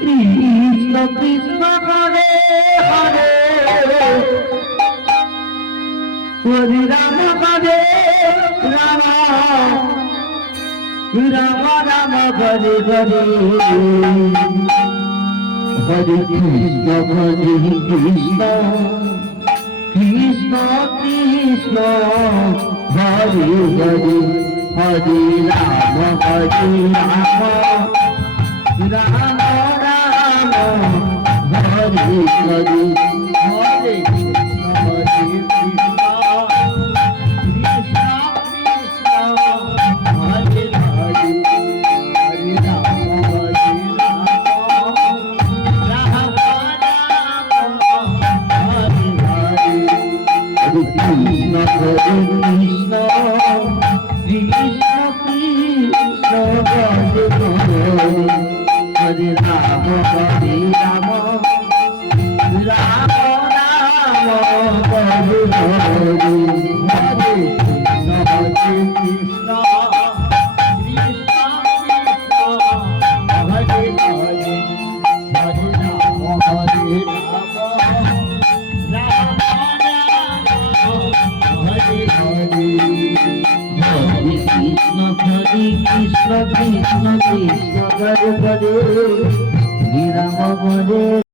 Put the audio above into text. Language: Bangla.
কৃষ্ণ কৃষ্ণ হরে হরে হরে রাম হরে রাম রাম রাম হরে হরে হরে কৃষ্ণ কৃষ্ণ কৃষ্ণ কৃষ্ণ হরে হরে হরে রাম রাম রাম হরে হরে হরে কৃষ্ণ কৃষ্ণ কৃষ্ণ কৃষ্ণ হরে হরে হরে রাম রাম রাম হরে হরে হরে কৃষ্ণ কৃষ্ণ কৃষ্ণ কৃষ্ণ হরে হরে হরে রাম রাম রাম হরে হরে হরে কৃষ্ণ কৃষ্ণ কৃষ্ণ হরে হরে হরে রাম রাম হরে হরে হরে কৃষ্ণ কৃষ্ণ কৃষ্ণ কৃষ্ণ হরে হরে রাম হরে